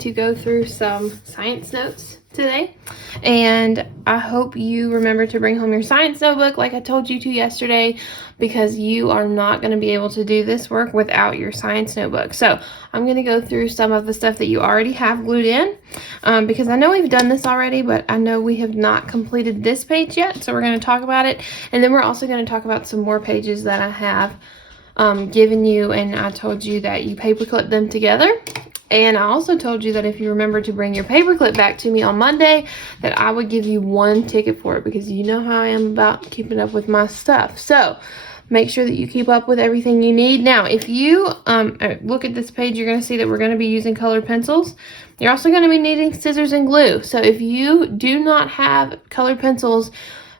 to go through some science notes today, and I hope you remember to bring home your science notebook like I told you to yesterday, because you are not going to be able to do this work without your science notebook. So I'm going to go through some of the stuff that you already have glued in, because I know we've done this already, but I know we have not completed this page yet, so we're going to talk about it, and then we're also going to talk about some more pages that I have given you, and I told you that you paperclip them together. And I also told you that if you remember to bring your paperclip back to me on Monday, that I would give you 1 ticket for it, because you know how I am about keeping up with my stuff. So make sure that you keep up with everything you need. Now, if you look at this page, you're going to see that we're going to be using colored pencils. You're also going to be needing scissors and glue. So if you do not have colored pencils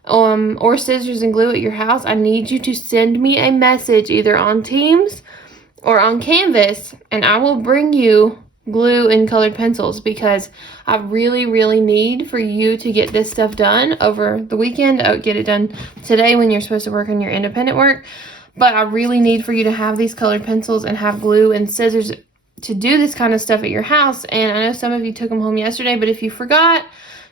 or scissors and glue at your house, I need you to send me a message either on Teams or on Canvas, and I will bring you glue and colored pencils, because I really need for you to get this stuff done over the weekend. Get it done today when you're supposed to work on your independent work, but I really need for you to have these colored pencils and have glue and scissors to do this kind of stuff at your house. And I know some of you took them home yesterday, but if you forgot,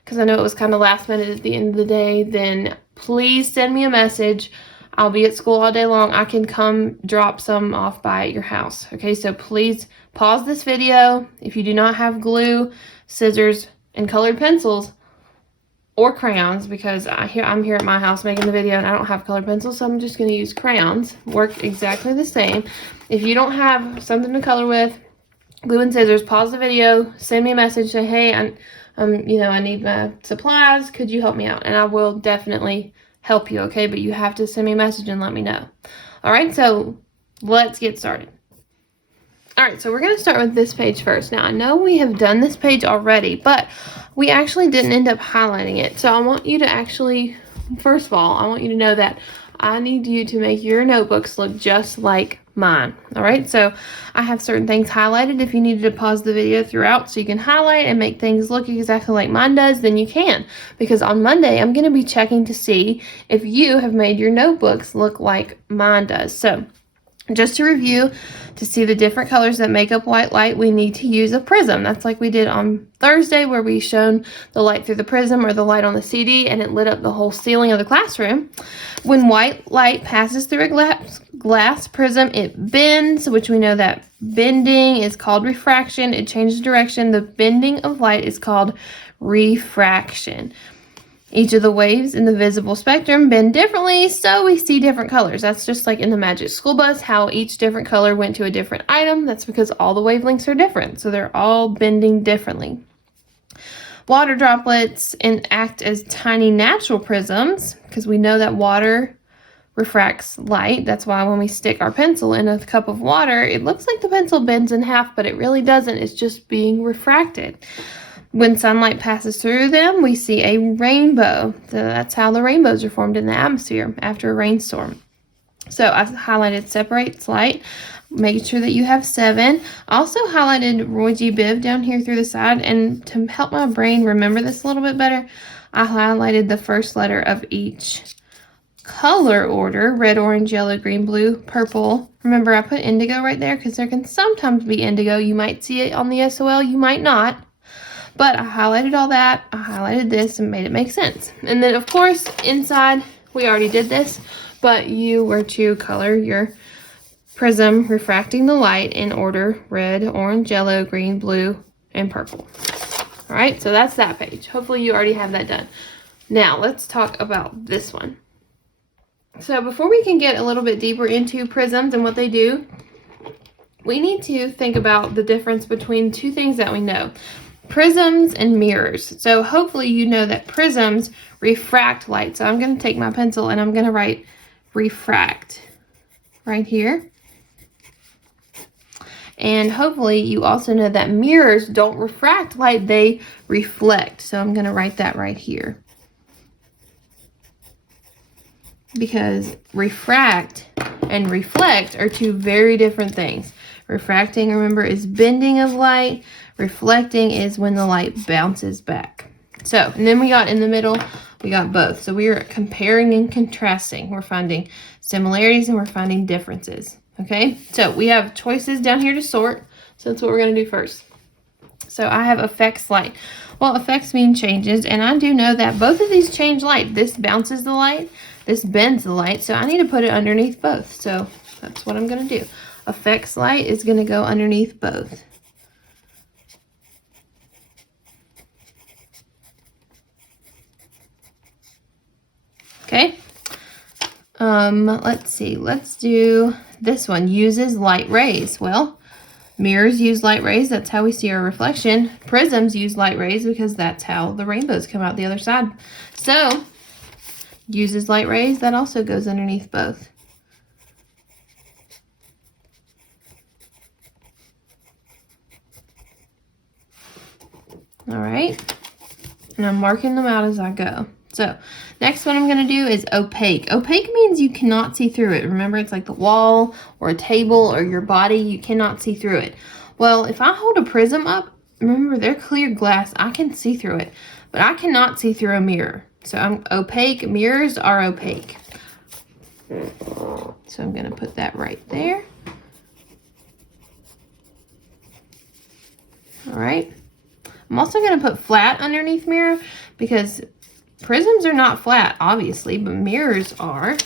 because I know it was kind of last minute at the end of the day, then please send me a message. I'll be at school all day long. I can come drop some off by at your house. Okay, so please pause this video if you do not have glue, scissors, and colored pencils or crayons, because I'm here at my house making the video and I don't have colored pencils, so I'm just going to use crayons. Work exactly the same. If you don't have something to color with, glue and scissors, pause the video, send me a message, say, hey, I need my supplies. Could you help me out? And I will definitely help you, okay? But you have to send me a message and let me know. All right, so let's get started. All right, so we're going to start with this page first. Now, I know we have done this page already, but we actually didn't end up highlighting it. So I want you to actually, first of all, I want you to know that I need you to make your notebooks look just like mine. All right, so I have certain things highlighted. If you needed to pause the video throughout so you can highlight and make things look exactly like mine does, then you can, because on Monday I'm going to be checking to see if you have made your notebooks look like mine does. So just to review, to see the different colors that make up white light, we need to use a prism. That's like we did on Thursday, where we shone the light through the prism or the light on the CD, and it lit up the whole ceiling of the classroom. When white light passes through a glass prism, it bends, which we know that bending is called refraction. It changes direction. The bending of light is called refraction. Each of the waves in the visible spectrum bend differently, so we see different colors. That's just like in the Magic School Bus, how each different color went to a different item. That's because all the wavelengths are different, so they're all bending differently. Water droplets act as tiny natural prisms, because we know that water refracts light. That's why when we stick our pencil in a cup of water, it looks like the pencil bends in half, but it really doesn't. It's just being refracted. When sunlight passes through them, we see a rainbow. So that's how the rainbows are formed in the atmosphere after a rainstorm. So I highlighted separates light, making sure that you have 7. Also highlighted Roy G. Biv down here through the side, and to help my brain remember this a little bit better, I highlighted the first letter of each color order: red, orange, yellow, green, blue, purple. Remember, I put indigo right there because there can sometimes be indigo. You might see it on the SOL, you might not. But I highlighted all that. I highlighted this and made it make sense. And then, of course, inside, we already did this, but you were to color your prism refracting the light in order: red, orange, yellow, green, blue, and purple. All right, so that's that page. Hopefully you already have that done. Now, let's talk about this one. So before we can get a little bit deeper into prisms and what they do, we need to think about the difference between 2 things that we know: prisms and mirrors. So hopefully you know that prisms refract light. So I'm going to take my pencil and I'm going to write refract right here. And hopefully you also know that mirrors don't refract light, they reflect. So I'm going to write that right here, because refract and reflect are 2 very different things. Refracting, remember, is bending of light. Reflecting is when the light bounces back. So, and then we got in the middle, we got both. So we are comparing and contrasting. We're finding similarities and we're finding differences. Okay, so we have choices down here to sort. So that's what we're going to do first. So I have affects light. Well, affects mean changes, and I do know that both of these change light. This bounces the light, this bends the light, so I need to put it underneath both. So that's what I'm going to do. Affects light is going to go underneath both. Okay. Let's see. Let's do this one. Uses light rays. Well, mirrors use light rays. That's how we see our reflection. Prisms use light rays because that's how the rainbows come out the other side. So, uses light rays. That also goes underneath both. All right. And I'm marking them out as I go. So, next one I'm going to do is opaque. Opaque means you cannot see through it. Remember, it's like the wall or a table or your body. You cannot see through it. Well, if I hold a prism up, remember, they're clear glass. I can see through it, but I cannot see through a mirror. So, I'm opaque. Mirrors are opaque. So, I'm going to put that right there. All right. I'm also going to put flat underneath mirror because prisms are not flat, obviously, but mirrors are.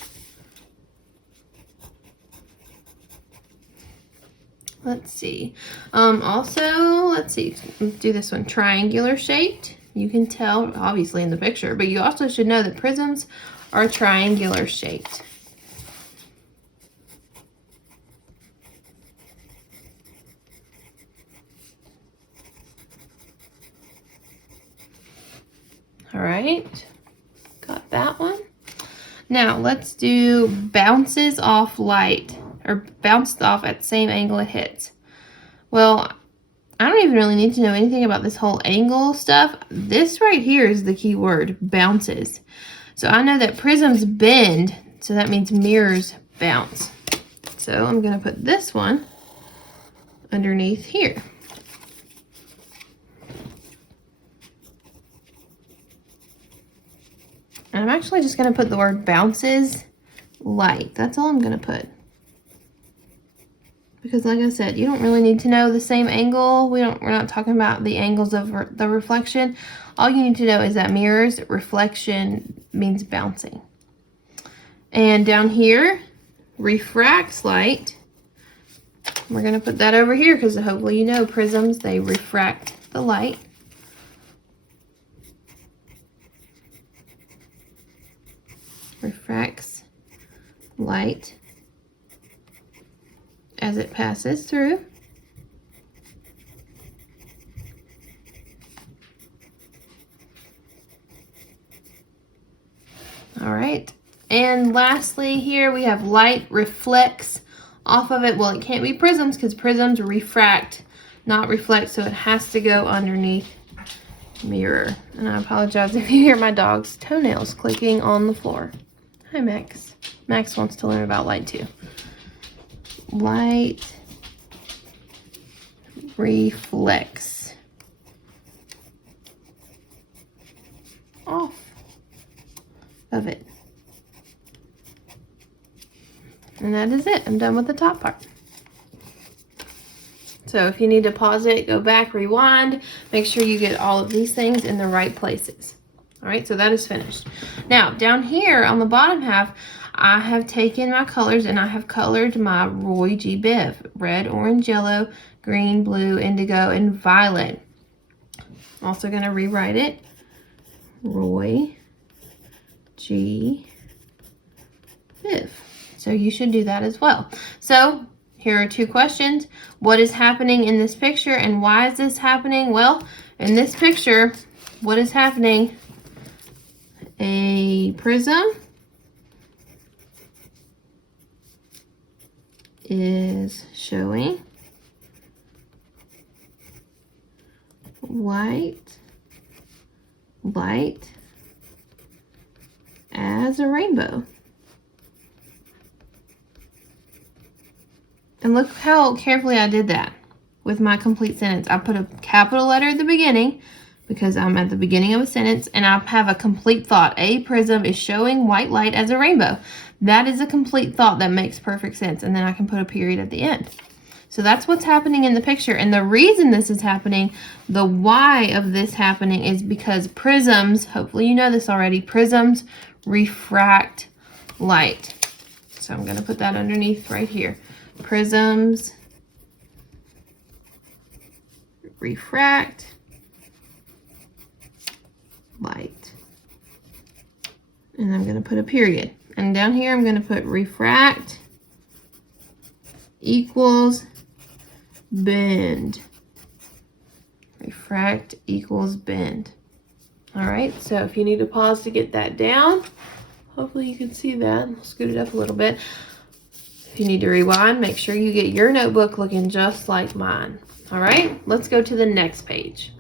Let's see. Let's see. Let's do this one. Triangular shaped. You can tell, obviously, in the picture, but you also should know that prisms are triangular shaped. All right, got that one. Now let's do bounces off light, or bounced off at the same angle it hits. Well, I don't even really need to know anything about this whole angle stuff. This right here is the key word, bounces. So I know that prisms bend, so that means mirrors bounce. So I'm going to put this one underneath here. And I'm actually just going to put the word bounces light. That's all I'm going to put. Because like I said, you don't really need to know the same angle. We're not talking about the angles of the reflection. All you need to know is that mirrors, reflection means bouncing. And down here, refracts light. We're going to put that over here because hopefully you know prisms, they refract the light. Refracts light as it passes through. All right, and lastly here we have light reflects off of it. Well, it can't be prisms because prisms refract, not reflect, so it has to go underneath mirror. And I apologize if you hear my dog's toenails clicking on the floor. Hi, Max. Max wants to learn about light too. Light reflects off of it. And that is it. I'm done with the top part. So if you need to pause it, go back, rewind, make sure you get all of these things in the right places. All right, so that is finished. Now, down here on the bottom half, I have taken my colors and I have colored my Roy G. Biv. Red, orange, yellow, green, blue, indigo, and violet. I'm also going to rewrite it. Roy G. Biv. So you should do that as well. So here are two questions. What is happening in this picture and why is this happening? Well, in this picture, what is happening? A prism is showing white light as a rainbow. And look how carefully I did that with my complete sentence. I put a capital letter at the beginning because I'm at the beginning of a sentence, and I have a complete thought. A prism is showing white light as a rainbow. That is a complete thought that makes perfect sense, and then I can put a period at the end. So that's what's happening in the picture. And the reason this is happening, the why of this happening, is because prisms, hopefully you know this already, prisms refract light. So I'm going to put that underneath right here. Prisms refract light. And I'm going to put a period. And down here I'm going to put refract equals bend. Refract equals bend. All right, so if you need to pause to get that down, hopefully you can see that. I'll scoot it up a little bit. If you need to rewind, make sure you get your notebook looking just like mine. All right, let's go to the next page.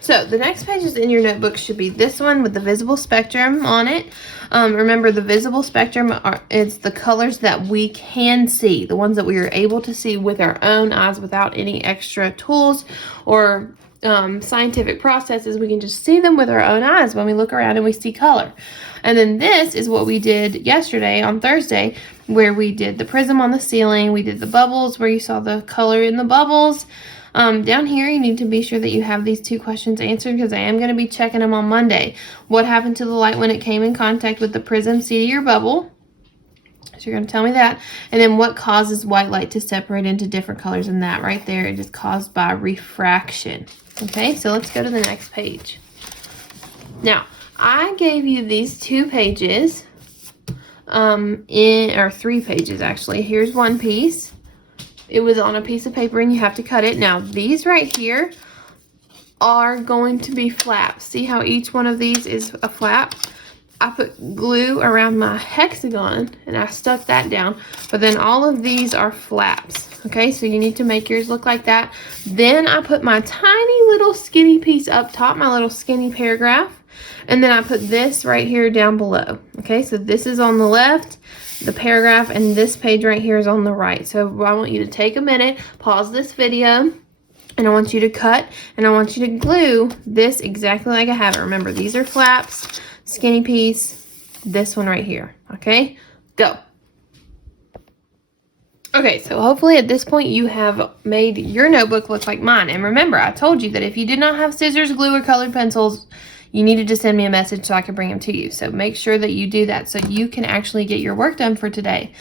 So the next pages in your notebook should be this one with the visible spectrum on it. Remember, the visible spectrum is the colors that we can see, the ones that we are able to see with our own eyes without any extra tools or scientific processes. We can just see them with our own eyes when we look around and we see color. And then this is what we did yesterday on Thursday, where we did the prism on the ceiling. We did the bubbles where you saw the color in the bubbles. Down here, you need to be sure that you have these two questions answered, because I am going to be checking them on Monday. What happened to the light when it came in contact with the prism seed of your bubble? So you're going to tell me that. And then what causes white light to separate into different colors? And that right there, it is caused by refraction. Okay, so let's go to the next page. Now, I gave you these 2 pages, or 3 pages actually. Here's one piece. It was on a piece of paper and you have to cut it. Now, these right here are going to be flaps. See how each one of these is a flap? I put glue around my hexagon and I stuck that down, but then all of these are flaps. Okay, so you need to make yours look like that. Then I put my tiny little skinny piece up top, my little skinny paragraph, and then I put this right here down below. Okay, so this is on the left, the paragraph, and this page right here is on the right. So I want you to take a minute, pause this video, and I want you to cut, and I want you to glue this exactly like I have it. Remember, these are flaps, skinny piece, this one right here. Okay, go. Okay, so hopefully at this point you have made your notebook look like mine. And remember, I told you that if you did not have scissors, glue, or colored pencils, you needed to send me a message so I could bring them to you. So make sure that you do that so you can actually get your work done for today.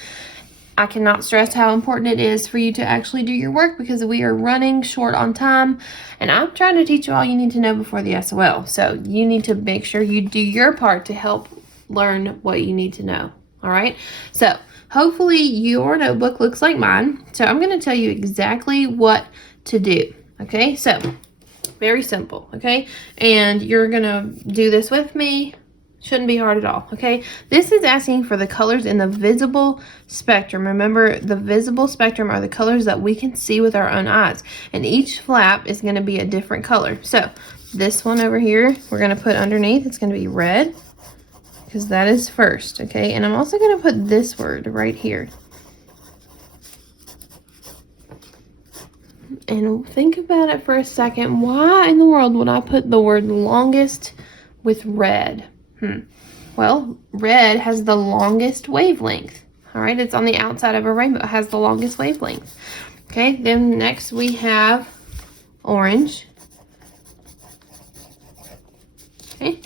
I cannot stress how important it is for you to actually do your work, because we are running short on time, and I'm trying to teach you all you need to know before the SOL. So you need to make sure you do your part to help learn what you need to know. All right, so hopefully your notebook looks like mine. So I'm going to tell you exactly what to do. Okay, so very simple. Okay, and you're going to do this with me. Shouldn't be hard at all. Okay, this is asking for the colors in the visible spectrum. Remember, the visible spectrum are the colors that we can see with our own eyes, and each flap is going to be a different color. So this one over here, we're going to put underneath, it's going to be red, because that is first. Okay, and I'm also going to put this word right here. And think about it for a second. Why in the world would I put the word longest with red? Well, red has the longest wavelength. All right, it's on the outside of a rainbow. It has the longest wavelength. Okay, then next we have orange. Okay,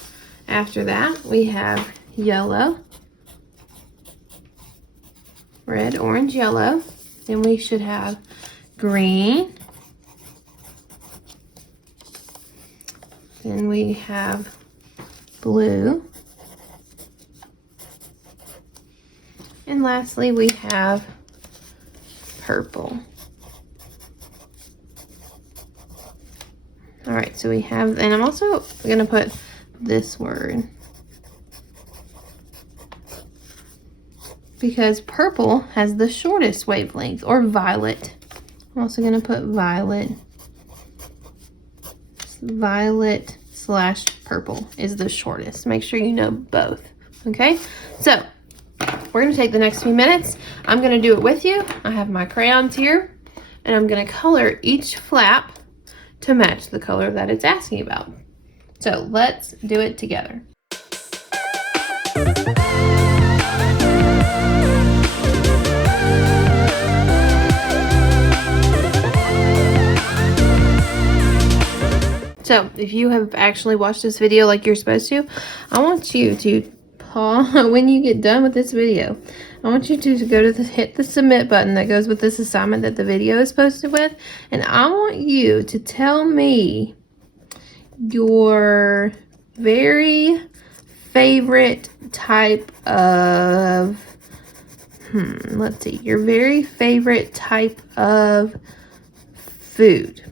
after that we have yellow. Red, orange, yellow. Then we should have green. Then we have blue. And lastly, we have purple. All right, so we have, and I'm also going to put this word, because purple has the shortest wavelength, or violet. I'm also going to put violet. Violet / purple is the shortest. Make sure you know both. Okay, so we're going to take the next few minutes. I'm going to do it with you. I have my crayons here, and I'm going to color each flap to match the color that it's asking about. So let's do it together. So if you have actually watched this video like you're supposed to, I want you to pause when you get done with this video. I want you to go to hit the submit button that goes with this assignment that the video is posted with, and I want you to tell me your very favorite type of let's see, your very favorite type of food.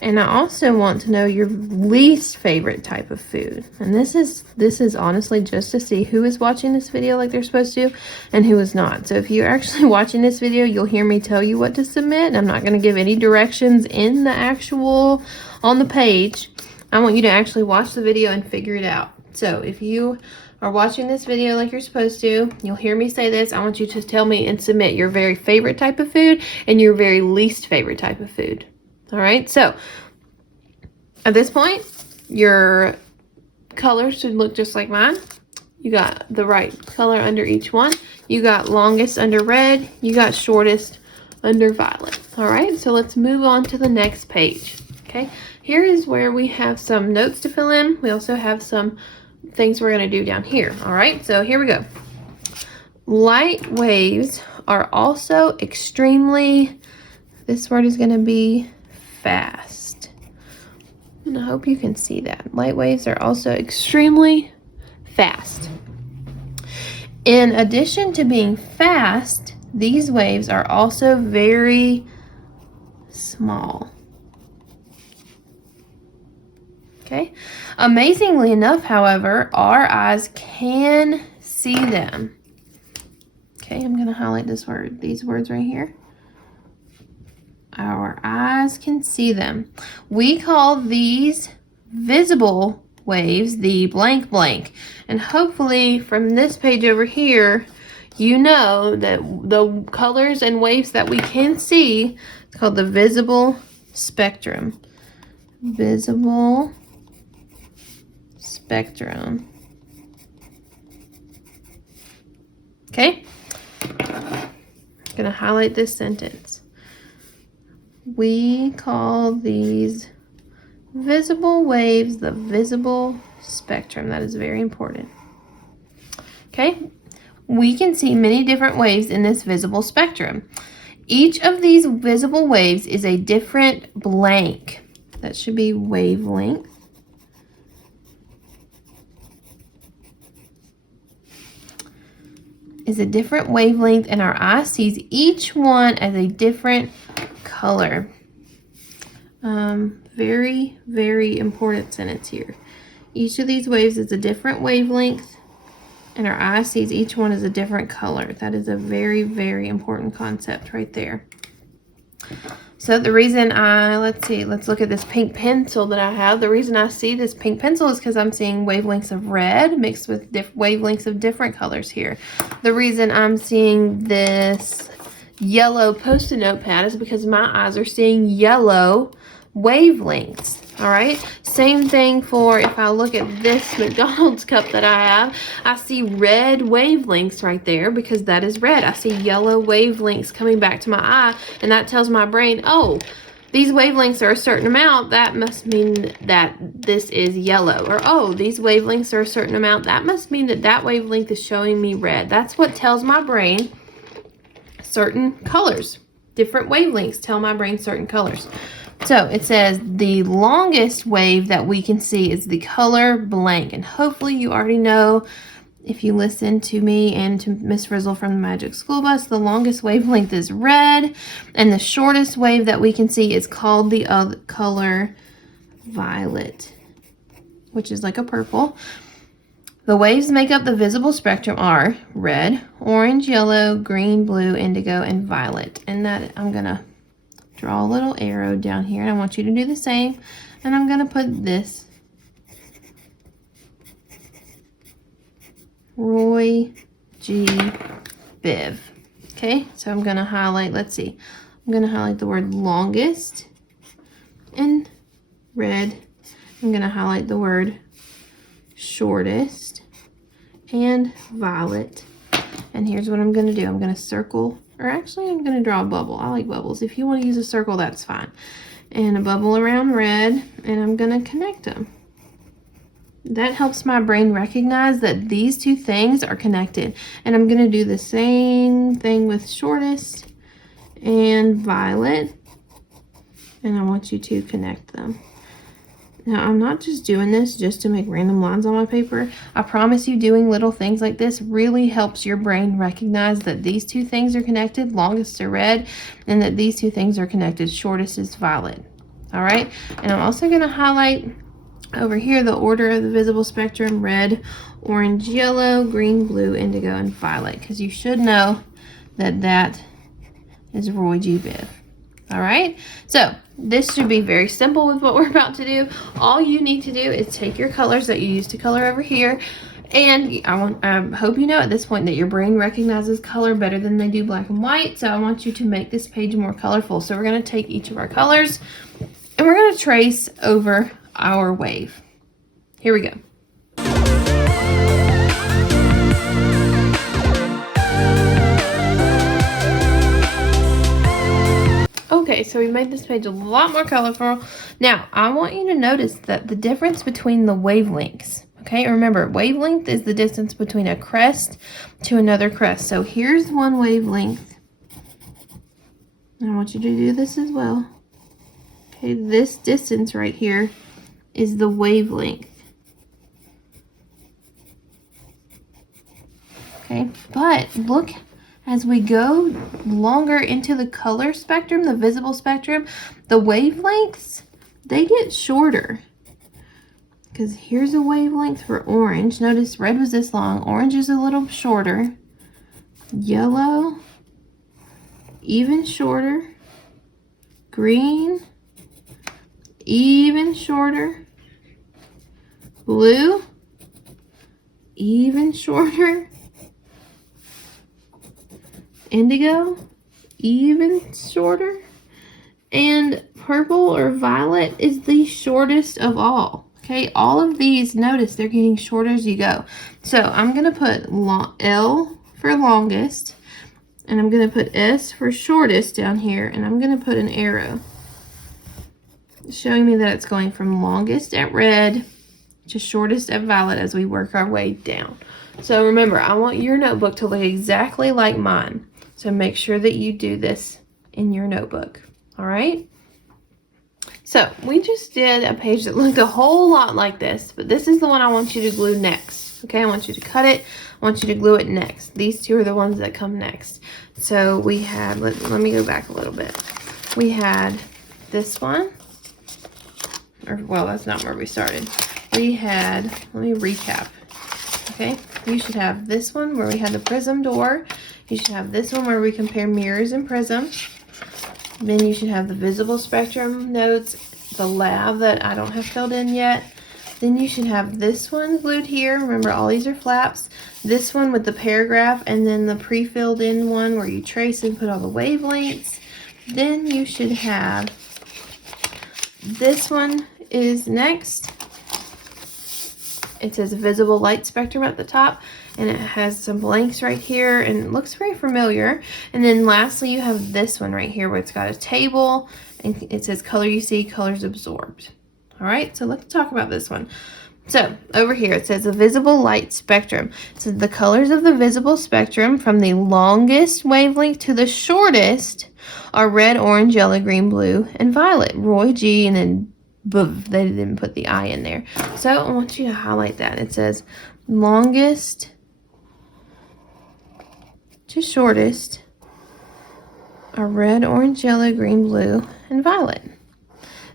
And I also want to know your least favorite type of food. And this is honestly just to see who is watching this video like they're supposed to and who is not. So if you're actually watching this video, you'll hear me tell you what to submit. I'm not going to give any directions in the actual on the page. I want you to actually watch the video and figure it out. So if you are watching this video like you're supposed to, you'll hear me say this. I want you to tell me and submit your very favorite type of food and your very least favorite type of food. All right, so at this point, your colors should look just like mine. You got the right color under each one. You got longest under red. You got shortest under violet. All right, so let's move on to the next page. Okay, here is where we have some notes to fill in. We also have some things we're going to do down here. All right, so here we go. Light waves are also extremely, this word is going to be fast. And I hope you can see that. Light waves are also extremely fast. In addition to being fast, these waves are also very small. Okay. Amazingly enough, however, our eyes can see them. Okay, I'm going to highlight this word, these words right here. Our eyes can see them. We call these visible waves the blank blank. And hopefully from this page over here, you know that the colors and waves that we can see, it's called the visible spectrum. Visible spectrum. Okay? I'm going to highlight this sentence. We call these visible waves the visible spectrum. That is very important. Okay? We can see many different waves in this visible spectrum. Each of these visible waves is a different blank. That should be wavelength. Is a different wavelength, and our eye sees each one as a different color. Very, very important sentence here. Each of these waves is a different wavelength, and our eye sees each one as a different color. That is a very, very important concept right there. So the reason let's look at this pink pencil that I have. The reason I see this pink pencil is because I'm seeing wavelengths of red mixed with wavelengths of different colors here. The reason I'm seeing this yellow Post-it notepad is because my eyes are seeing yellow wavelengths. All right, same thing for if I look at this McDonald's cup that I have, I see red wavelengths right there because that is red. I see yellow wavelengths coming back to my eye, and that tells my brain, oh, these wavelengths are a certain amount, that must mean that this is yellow. Or, oh, these wavelengths are a certain amount, that must mean that that wavelength is showing me red. That's what tells my brain certain colors. Different wavelengths tell my brain certain colors. So it says the longest wave that we can see is the color blank. And hopefully you already know, if you listen to me and to Miss Frizzle from the Magic School Bus, the longest wavelength is red. And the shortest wave that we can see is called the other color violet, which is like a purple. The waves make up the visible spectrum are red, orange, yellow, green, blue, indigo, and violet. And that I'm going to draw a little arrow down here, and I want you to do the same. And I'm going to put this Roy G. Biv. Okay, so I'm going to highlight, let's see. I'm going to highlight the word longest in red. I'm going to highlight the word shortest and violet. And here's what I'm going to do. I'm going to circle, or actually I'm going to draw a bubble. I like bubbles. If you want to use a circle, that's fine. and a bubble around red, and I'm gonna connect them. That helps my brain recognize that these two things are connected. And I'm gonna do the same thing with shortest and violet, and I want you to connect them. Now, I'm not just doing this just to make random lines on my paper. I promise you, doing little things like this really helps your brain recognize that these two things are connected, longest to red, and that these two things are connected, shortest is violet. All right, and I'm also gonna highlight over here the order of the visible spectrum: red, orange, yellow, green, blue, indigo, and violet, because you should know that that is Roy G. Biv. All right, so this should be very simple with what we're about to do. All you need to do is take your colors that you used to color over here, and I hope you know at this point that your brain recognizes color better than they do black and white, so I want you to make this page more colorful. So we're going to take each of our colors, and we're going to trace over our wave. Here we go. Okay, so we made this page a lot more colorful. Now, I want you to notice that the difference between the wavelengths, okay? Remember, wavelength is the distance between a crest to another crest. So here's one wavelength. I want you to do this as well. Okay, this distance right here is the wavelength. Okay, but look, as we go longer into the color spectrum, the visible spectrum, the wavelengths, they get shorter. Because here's a wavelength for orange. Notice red was this long. Orange is a little shorter. Yellow, even shorter. Green, even shorter. Blue, even shorter. Indigo, even shorter. And purple or violet is the shortest of all. Okay, all of these, notice they're getting shorter as you go. So I'm going to put L for longest, and I'm going to put S for shortest down here, and I'm going to put an arrow showing me that it's going from longest at red to shortest at violet as we work our way down. So remember, I want your notebook to look exactly like mine. So make sure that you do this in your notebook. All right? So we just did a page that looked a whole lot like this, but this is the one I want you to glue next. Okay, I want you to cut it. I want you to glue it next. These two are the ones that come next. So we had, let me go back a little bit. We had this one, or well, that's not where we started. We had, let me recap. Okay, you should have this one where we had the prism door. You should have this one where we compare mirrors and prisms. Then you should have the visible spectrum notes, the lab that I don't have filled in yet. Then you should have this one glued here. Remember, all these are flaps. This one with the paragraph, and then the pre-filled in one where you trace and put all the wavelengths. Then you should have this one is next. It says visible light spectrum at the top, and it has some blanks right here, and it looks very familiar. And then lastly, you have this one right here where it's got a table, and it says color you see, colors absorbed. All right, so let's talk about this one. So over here, it says the visible light spectrum. So the colors of the visible spectrum from the longest wavelength to the shortest are red, orange, yellow, green, blue, and violet. Roy G, and then they didn't put the I in there. So I want you to highlight that. It says longest to shortest are red, orange, yellow, green, blue, and violet.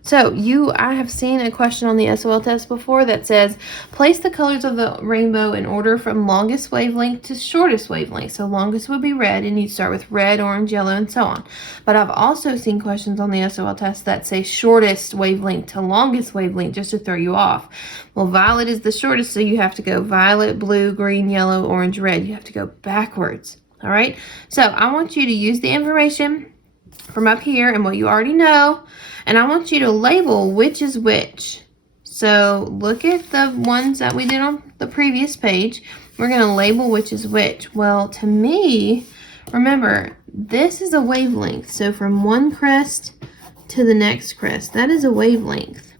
So I have seen a question on the SOL test before that says, place the colors of the rainbow in order from longest wavelength to shortest wavelength. So longest would be red, and you'd start with red, orange, yellow, and so on. But I've also seen questions on the SOL test that say shortest wavelength to longest wavelength, just to throw you off. Well, violet is the shortest, so you have to go violet, blue, green, yellow, orange, red. You have to go backwards. All right? So I want you to use the information from up here and what you already know, and I want you to label which is which. So look at the ones that we did on the previous page. We're going to label which is which. Well, to me, remember, this is a wavelength. So from one crest to the next crest. That is a wavelength.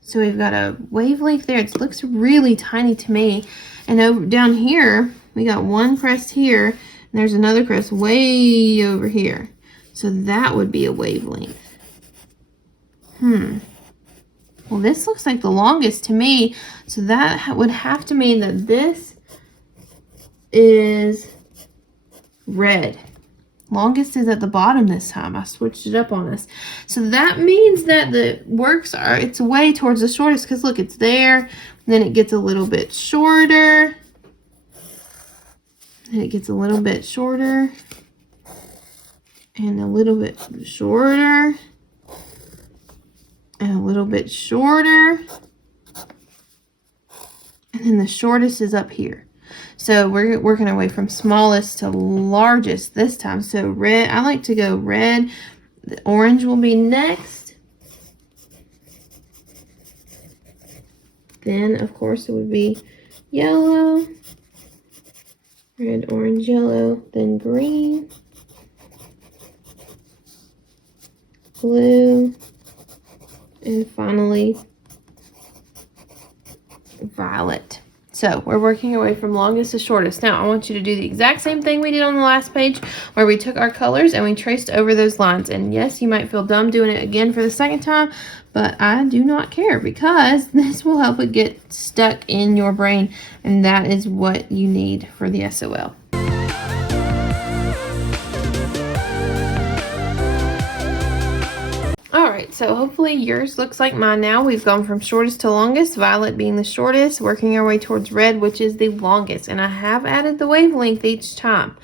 So we've got a wavelength there. It looks really tiny to me. And over down here, we got one crest here, and there's another crest way over here. So that would be a wavelength. Well, this looks like the longest to me. So that would have to mean that this is red. Longest is at the bottom this time. I switched it up on us. So that means that the works are, it's way towards the shortest, because look, it's there. Then it gets a little bit shorter. And it gets a little bit shorter. And a little bit shorter. And a little bit shorter. And then the shortest is up here. So we're working our way from smallest to largest this time. So red, I like to go red. The orange will be next. Then, of course, it would be yellow. Red, orange, yellow. Then green. Blue. And finally, violet. So we're working our way from longest to shortest. Now I want you to do the exact same thing we did on the last page, where we took our colors and we traced over those lines. And yes, you might feel dumb doing it again for the second time, but I do not care, because this will help it get stuck in your brain, and that is what you need for the SOL. Alright, so hopefully yours looks like mine now. We've gone from shortest to longest, violet being the shortest, working our way towards red, which is the longest. And I have added the wavelength each time.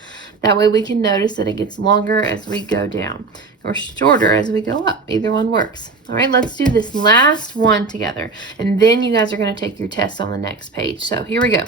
That way we can notice that it gets longer as we go down, or shorter as we go up. Either one works. Alright, let's do this last one together. And then you guys are going to take your test on the next page. So here we go.